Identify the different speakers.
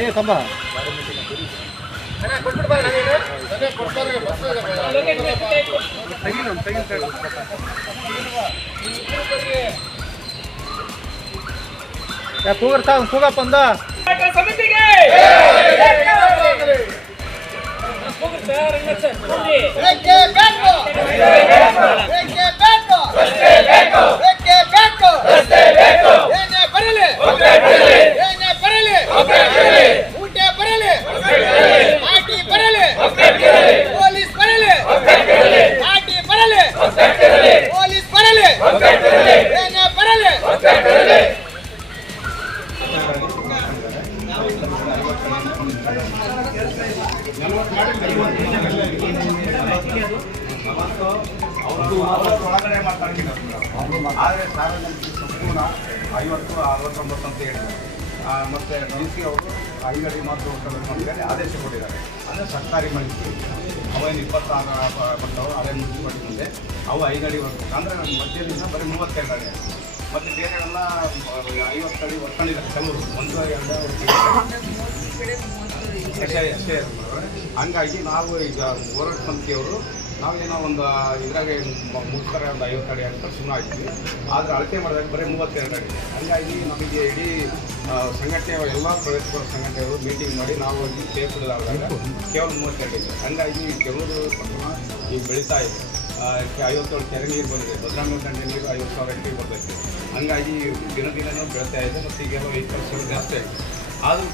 Speaker 1: ಏ ತಮ್ಮ ಕೂಗರ್ ತಾ ಕೂಗಪ್ಪ ಅಂದ
Speaker 2: ಸಮಿತಿಗೆ ಹೋಗ್ರಿ ಸರ್
Speaker 3: ಒಳಗಡೆ ಆದರೆ ಸಾರ್ವಜನಿಕ ಸಂಪೂರ್ಣ ಐವತ್ತು ಅರವತ್ತೊಂಬತ್ತು ಅಂತ ಹೇಳಿದ್ದಾರೆ ಮತ್ತು ಮತ್ತೆ ಡಿ ಸಿ ಅವರು ಐದು ಮಾತ್ರ ಹೋಗ್ಬೇಕು ಅಂತ ಹೇಳಿ ಆದೇಶ ಕೊಟ್ಟಿದ್ದಾರೆ ಅಂದರೆ ಸರ್ಕಾರಿ ಮಾಹಿತಿ ಅವೇನು ಇಪ್ಪತ್ತಾರು ಬರ್ತಾವೆ ಅದೇ ಮುನ್ಸಿಪಾಲ್ಟಿ ಮುಂದೆ ಅವು ಐದು ಅಡಿ ಅಂದರೆ ನಮ್ಮ ಮಧ್ಯದಿಂದ ಬರೀ ಮೂವತ್ತೆರಡು ಅಡಿ ಮತ್ತು ಬೇರೆಲ್ಲ ಐವತ್ತು ಅಡಿ ಹೊರ್ಕೊಂಡಿದ್ದಾರೆ ಕೆಲವರು ಒಂದು ಎರಡು ಅಷ್ಟೇ ಅಷ್ಟೇ. ಹಂಗಾಗಿ ನಾವು ಈಗ ಹೋರಾಟ ಸಮಿತಿಯವರು ನಾವೇನೋ ಒಂದು ಇದ್ರಾಗೆ ಮುಟ್ತಾರೆ ಒಂದು ಐವತ್ತು ಅಡಿ ಅಂತ ಸುಮ್ಮನೆ ಆಗ್ತೀವಿ ಆದರೆ ಅಳತೆ ಮಾಡಿದಾಗ ಬರೀ ಮೂವತ್ತೆರಡು ಅಡಿ. ಹಂಗಾಗಿ ನಮಗೆ ಇಡೀ ಆ, ಸಂಘಟನೆ ಎಲ್ಲ ಪ್ರವೇಶಪರ ಸಂಘಟನೆಗಳು ಮೀಟಿಂಗ್ ಮಾಡಿ ನಾವು ಅಲ್ಲಿ ಸೇರ್ಪಡೆದಾಗ ಕೇವಲ ಮೂವತ್ತೆರಡು ಇದೆ. ಹಂಗಾಗಿ ಕೆಲವರು ಪಟ್ಟಣ ಈಗ ಬೆಳೀತಾ ಇದೆ. ಐವತ್ತೇಳು ಕೆರೆ ನೀರು ಬಂದಿದೆ. ಭದ್ರಾಂಗ ದಂಡೆ ನೀರು ಐವತ್ತು ಸಾವಿರ ಎಕರೆ ಬರ್ತೈತೆ ಹಂಗಾಗಿ ದಿನ ದಿನನೂ ಬೆಳೀತಾ ಇದೆ ಮತ್ತು ಈಗೆಲ್ಲ ವೆಹಿಕಲ್ಸ್ ಜಾಸ್ತಿ ಆಯಿತು ಆದರೂ